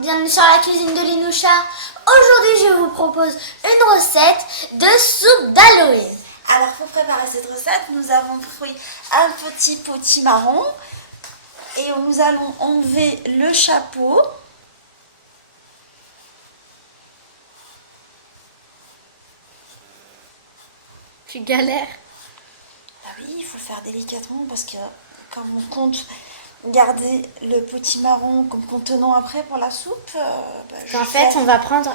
bienvenue sur la cuisine de Linoucha. Aujourd'hui je vous propose une recette de soupe d'Halloween. Alors pour préparer cette recette, nous avons pris un petit potimarron et nous allons enlever le chapeau. Tu galères. Ah oui, il faut le faire délicatement parce que comme on compte garder le potimarron comme contenant après pour la soupe, On va prendre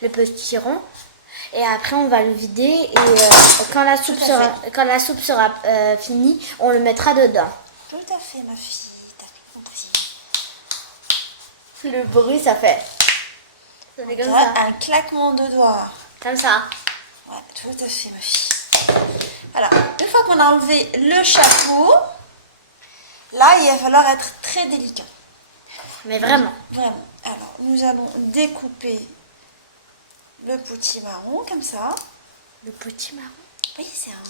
le petit rond et après on va le vider et quand la soupe sera finie, on le mettra dedans. Tout à fait ma fille, t'as bien compris. Le bruit ça fait comme ça. Un claquement de doigts. Comme ça. Ouais, tout à fait ma fille. Alors, une fois qu'on a enlevé le chapeau, là, il va falloir être très délicat. Mais vraiment. Vraiment. Alors, nous allons découper le potimarron comme ça. Le potimarron. Oui, c'est un...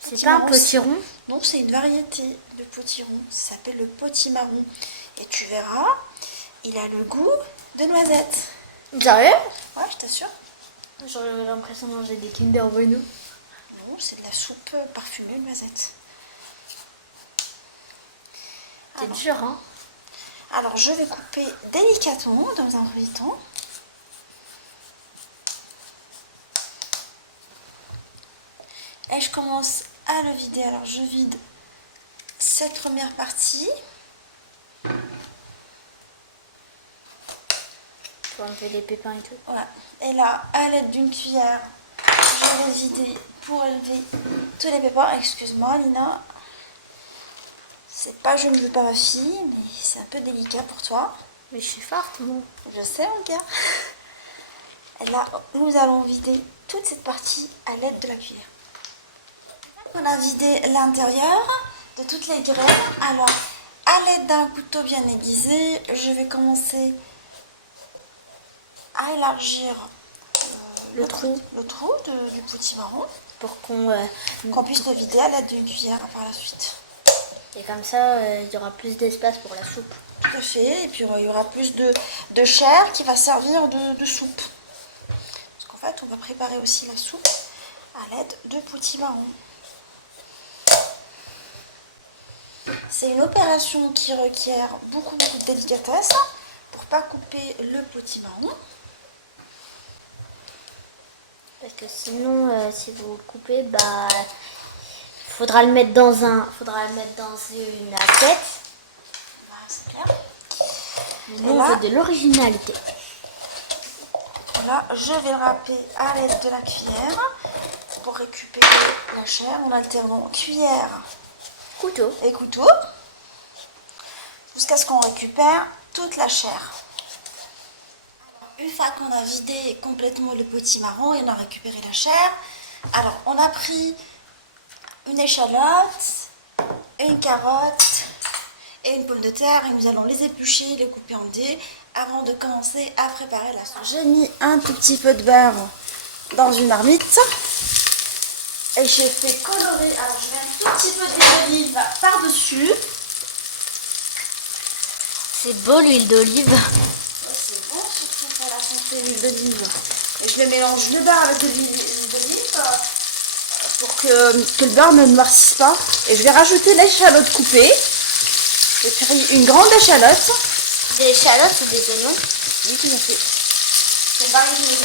C'est pas un potiron? Non, c'est une variété de potiron. Ça s'appelle le potimarron. Et tu verras, il a le goût de noisette. Sérieux? Ouais, je t'assure. J'aurais l'impression de manger des Kinder Bueno. Non, c'est de la soupe parfumée noisette. C'est dur, hein? Alors, je vais couper délicatement dans un premier temps. Et je commence à le vider. Alors, je vide cette première partie. Pour enlever les pépins et tout. Voilà. Et là, à l'aide d'une cuillère, je vais vider pour enlever tous les pépins. Excuse-moi, Lina. C'est pas je ne veux pas ma fille, mais c'est un peu délicat pour toi. Mais je suis forte, moi. Je sais, mon gars. Et là, nous allons vider toute cette partie à l'aide de la cuillère. On a vidé l'intérieur de toutes les graines. Alors, à l'aide d'un couteau bien aiguisé, je vais commencer à élargir le trou du potimarron Pour qu'on puisse le vider à l'aide d'une cuillère par la suite. Et comme ça, il y aura plus d'espace pour la soupe. Tout à fait. Et puis, il y aura plus de chair qui va servir de soupe. Parce qu'en fait, on va préparer aussi la soupe à l'aide de potimarron. C'est une opération qui requiert beaucoup de délicatesse pour pas couper le potimarron. Parce que sinon, si vous le coupez, faudra le mettre dans une assiette. C'est clair. Nous, on veut de l'originalité. Là, je vais le râper à l'aide de la cuillère pour récupérer la chair en alternant cuillère Couteau. et couteau jusqu'à ce qu'on récupère toute la chair. Une fois qu'on a vidé complètement le potimarron et on a récupéré la chair, alors on a pris une échalote, une carotte et une pomme de terre et nous allons les éplucher, les couper en dés avant de commencer à préparer la sauce. J'ai mis un tout petit peu de beurre dans une marmite et j'ai fait colorer, alors je mets un tout petit peu d'huile d'olive par-dessus. C'est beau l'huile d'olive. C'est bon, surtout pour la santé, l'huile d'olive. Et je mélange le beurre avec de l'huile d'olive pour que le beurre ne noircisse pas. Et je vais rajouter l'échalote coupée. J'ai pris une grande échalote. Des échalotes ou des oignons? Oui, tout à fait. C'est varié.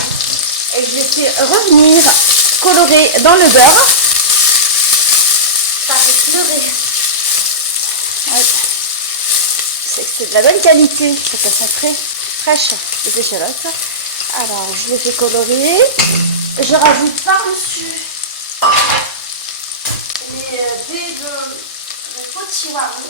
Et je l'ai fait revenir colorer dans le beurre. Ça fait pleurer. Ouais. C'est de la bonne qualité, parce qu'elles sont très fraîches, les échalotes. Alors, je les fais colorer. Je rajoute par-dessus les dés de potimarron.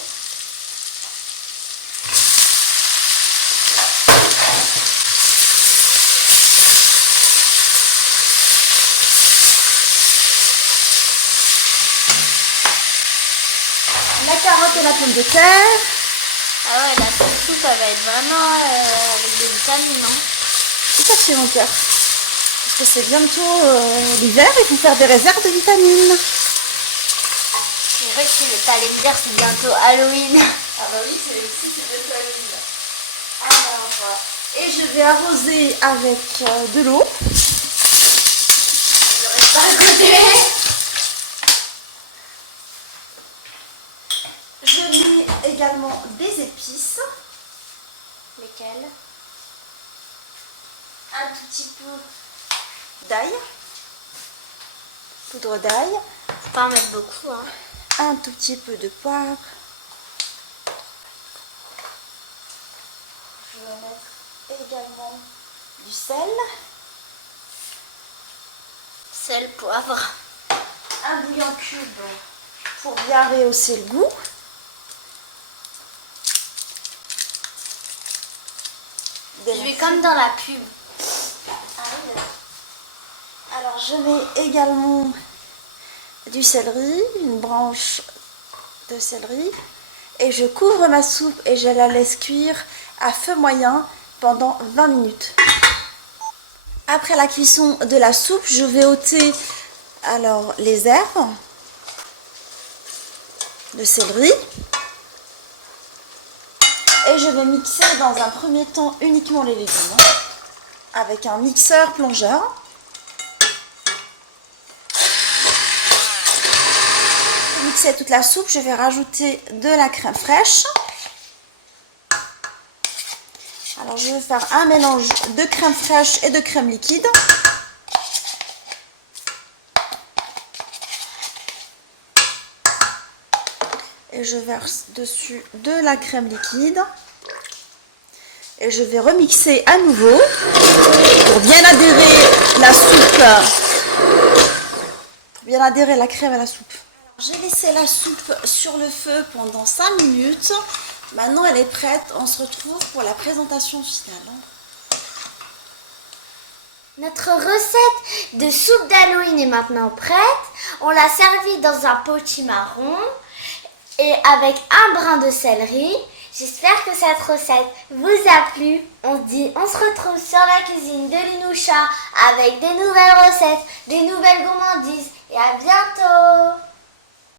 La carotte et la pomme de terre. Ah ouais, la soupe, ça va être vraiment avec des vitamines, hein. Tout à fait, mon cœur. Parce que c'est bientôt l'hiver, il faut faire des réserves de vitamines. C'est vrai que t'allais me dire c'est bientôt Halloween. Ah bah oui, c'est de l'huile. Alors, et je vais arroser avec de l'eau. Je reste pas à côté. Je mets également des épices. Lesquelles? Un tout petit peu d'ail. Poudre d'ail. Faut pas en mettre beaucoup, hein. Un tout petit peu de poivre. Je vais mettre également du sel. Sel, poivre. Un bouillon cube pour bien rehausser le goût. Je vais comme dans la pub. Alors je mets également du céleri, une branche de céleri, et je couvre ma soupe et je la laisse cuire à feu moyen pendant 20 minutes. Après la cuisson de la soupe, je vais ôter alors les herbes, le céleri, et je vais mixer dans un premier temps uniquement les légumes avec un mixeur plongeur. Pour mixer toute la soupe, je vais rajouter de la crème fraîche. Alors je vais faire un mélange de crème fraîche et de crème liquide. Et je verse dessus de la crème liquide. Et je vais remixer à nouveau pour bien adhérer la soupe. Pour bien adhérer la crème à la soupe. J'ai laissé la soupe sur le feu pendant 5 minutes. Maintenant elle est prête. On se retrouve pour la présentation finale. Notre recette de soupe d'Halloween est maintenant prête. On l'a servie dans un potimarron et avec un brin de céleri. J'espère que cette recette vous a plu. On se retrouve sur la cuisine de Linoucha avec des nouvelles recettes, des nouvelles gourmandises et à bientôt.